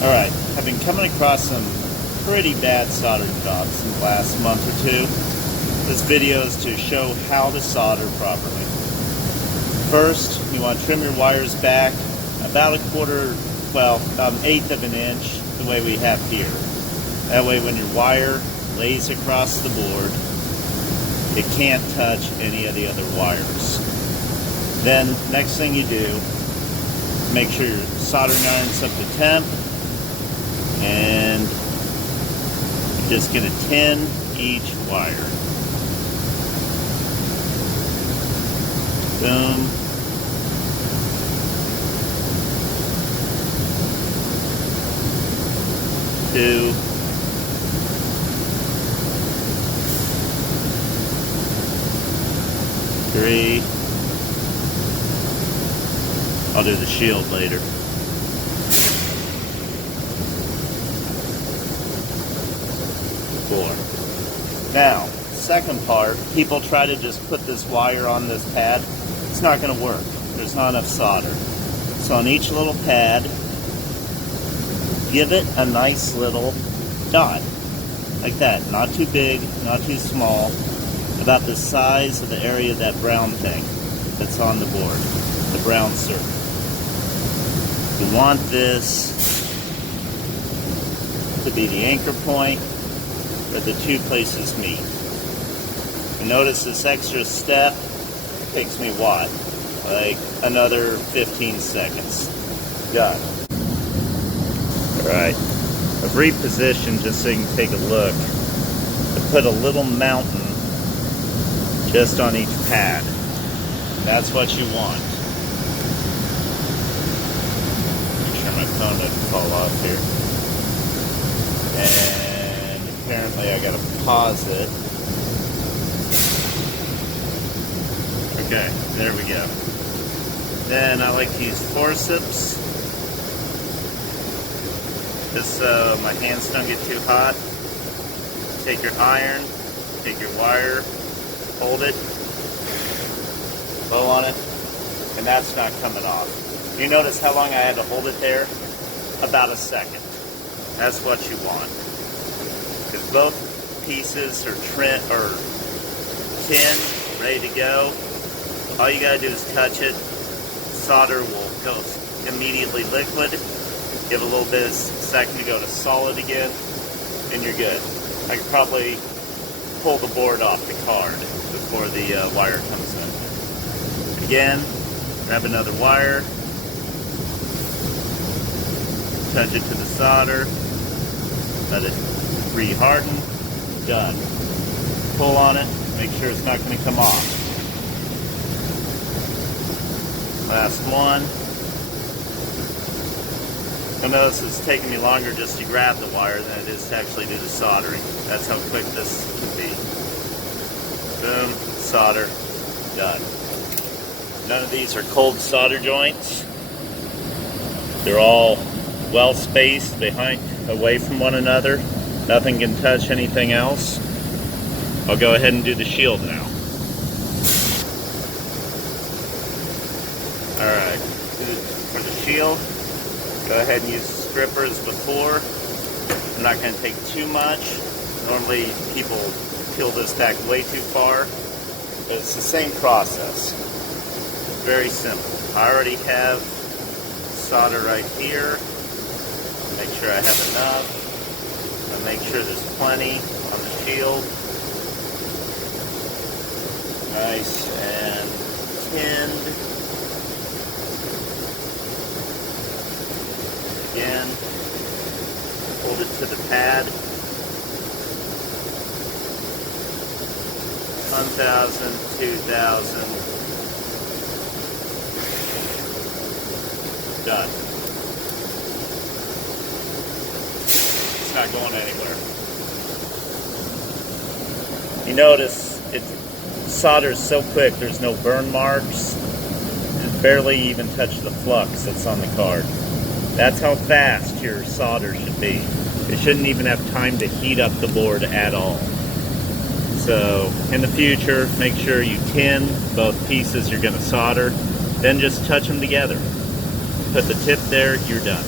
Alright, I've been coming across some pretty bad solder jobs in the last month or two. This video is to show how to solder properly. First, you want to trim your wires back about about an eighth of an inch, the way we have here. That way when your wire lays across the board, it can't touch any of the other wires. Then, next thing you do, make sure your soldering iron's up to temp, and you're just going to tin each wire. Boom. Two. Three. I'll do the shield later. 4. Now, second part, people try to just put this wire on this pad. It's not going to work. There's not enough solder. So on each little pad, give it a nice little dot. Like that. Not too big, not too small. About the size of the area of that brown thing that's on the board. The brown circle. You want this to be the anchor point where the two places meet. And notice this extra step takes me what? Like another 15 seconds. Done. Alright. I've repositioned just so you can take a look. I put a little mountain just on each pad. And that's what you want. Make sure my phone doesn't fall off here. And apparently I gotta pause it. Okay, there we go. Then I like to use forceps, just so my hands don't get too hot. Take your iron, take your wire, hold it, blow on it, and that's not coming off. You notice how long I had to hold it there? About a second. That's what you want. Because both pieces are tin, ready to go. All you gotta do is touch it. Solder will go immediately liquid. Give a little bit of a second to go to solid again, and you're good. I could probably pull the board off the card before the wire comes in. Again, grab another wire, touch it to the solder, let it re-harden, done. Pull on it, make sure it's not going to come off. Last one. You'll notice it's taking me longer just to grab the wire than it is to actually do the soldering. That's how quick this can be. Boom, solder, done. None of these are cold solder joints. They're all well spaced away from one another. Nothing can touch anything else. I'll go ahead and do the shield now. Alright, for the shield, go ahead and use the stripper as before. I'm not going to take too much. Normally people peel this back way too far, but it's the same process. Very simple. I already have solder right here. Make sure I have enough. And make sure there's plenty on the shield. Nice and tinned. Again, hold it to the pad. 1,000, 2,000. Done. It's not going anywhere. You notice it solders so quick, there's no burn marks. It barely even touched the flux that's on the card. That's how fast your solder should be. It shouldn't even have time to heat up the board at all. So in the future, make sure you tin both pieces you're going to solder, then just touch them together. Put the tip there, you're done.